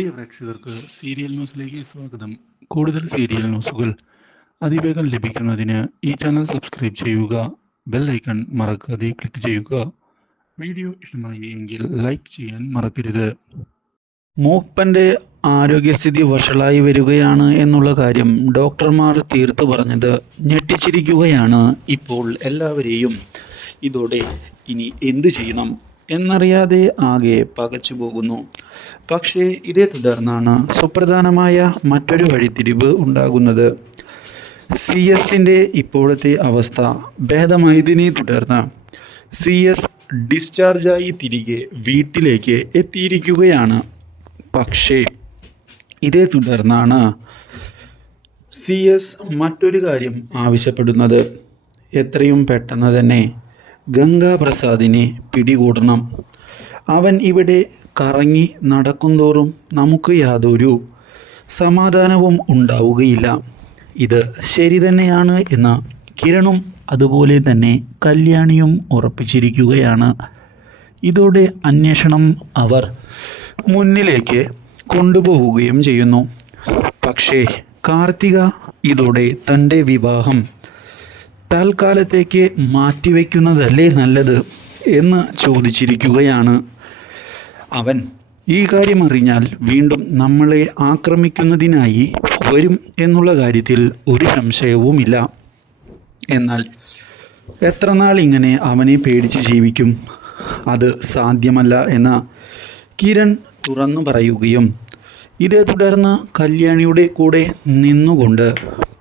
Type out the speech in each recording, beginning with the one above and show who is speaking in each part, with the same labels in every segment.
Speaker 1: പ്രിയ പ്രേക്ഷകർക്ക് സീരിയൽ ന്യൂസിലേക്ക് സ്വാഗതം. കൂടുതൽ സീരിയൽ ന്യൂസുകൾ അതിവേഗം ലഭിക്കുന്നതിന് ഈ ചാനൽ സബ്സ്ക്രൈബ് ചെയ്യുക ബെൽ ഐക്കൺ മറക്കാതെ ക്ലിക്ക് ചെയ്യുക. വീഡിയോ ഇഷ്ടമായി എങ്കിൽ ലൈക്ക് ചെയ്യാൻ മറക്കരുത്.
Speaker 2: മൂപ്പന്റെ ആരോഗ്യസ്ഥിതി വഷളായി വരികയാണ് എന്നുള്ള കാര്യം ഡോക്ടർമാർ തീർത്തു പറഞ്ഞത് ഞെട്ടിച്ചിരിക്കുകയാണ് ഇപ്പോൾ എല്ലാവരെയും. ഇതോടെ ഇനി എന്തു ചെയ്യണം? എന്നറിയാതെ ആകെ പകച്ചു പോകുന്നു. പക്ഷേ ഇതേ തുടർന്നാണ് സുപ്രധാനമായ മറ്റൊരു വഴിത്തിരിവ് ഉണ്ടാകുന്നത്. സി എസിന്റെ ഇപ്പോഴത്തെ അവസ്ഥ ഭേദമായതിനെ തുടർന്ന് സി എസ് ഡിസ്ചാർജായി തിരികെ വീട്ടിലേക്ക് എത്തിയിരിക്കുകയാണ്. പക്ഷേ ഇതേ തുടർന്നാണ് സി എസ് മറ്റൊരു കാര്യം ആവശ്യപ്പെടുന്നത്. എത്രയും പെട്ടെന്ന് തന്നെ ഗംഗാപ്രസാദിനെ പിടികൂടണം. അവൻ ഇവിടെ കറങ്ങി നടക്കുന്തോറും നമുക്ക് യാതൊരു സമാധാനവും ഉണ്ടാവുകയില്ല. ഇത് ശരി തന്നെയാണ് എന്ന് കിരണും അതുപോലെ തന്നെ കല്യാണിയും ഉറപ്പിച്ചിരിക്കുകയാണ്. ഇതോടെ അന്വേഷണം അവർ മുന്നിലേക്ക് കൊണ്ടുപോവുകയും ചെയ്യുന്നു. പക്ഷേ കാർത്തിക ഇതോടെ തന്റെ വിവാഹം തൽക്കാലത്തേക്ക് മാറ്റിവെക്കുന്നതല്ലേ നല്ലത് എന്ന് ചോദിച്ചിരിക്കുകയാണ്. അവൻ ഈ കാര്യം അറിഞ്ഞാൽ വീണ്ടും നമ്മളെ ആക്രമിക്കുന്നതിനായി വരും എന്നുള്ള കാര്യത്തിൽ ഒരു സംശയവുമില്ല. എന്നാൽ എത്ര നാൾ ഇങ്ങനെ അവനെ പേടിച്ച് ജീവിക്കും? അത് സാധ്യമല്ല എന്ന കിരൺ തുറന്നു പറയുകയും ഇതേ തുടർന്ന് കല്യാണിയുടെ കൂടെ നിന്നുകൊണ്ട്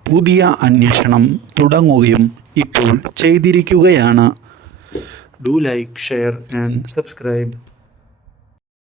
Speaker 2: പുതിയ അന്വേഷണം തുടങ്ങുകയും ഇപ്പോൾ ചെയ്തിരിക്കുകയാണ്. Do like share and subscribe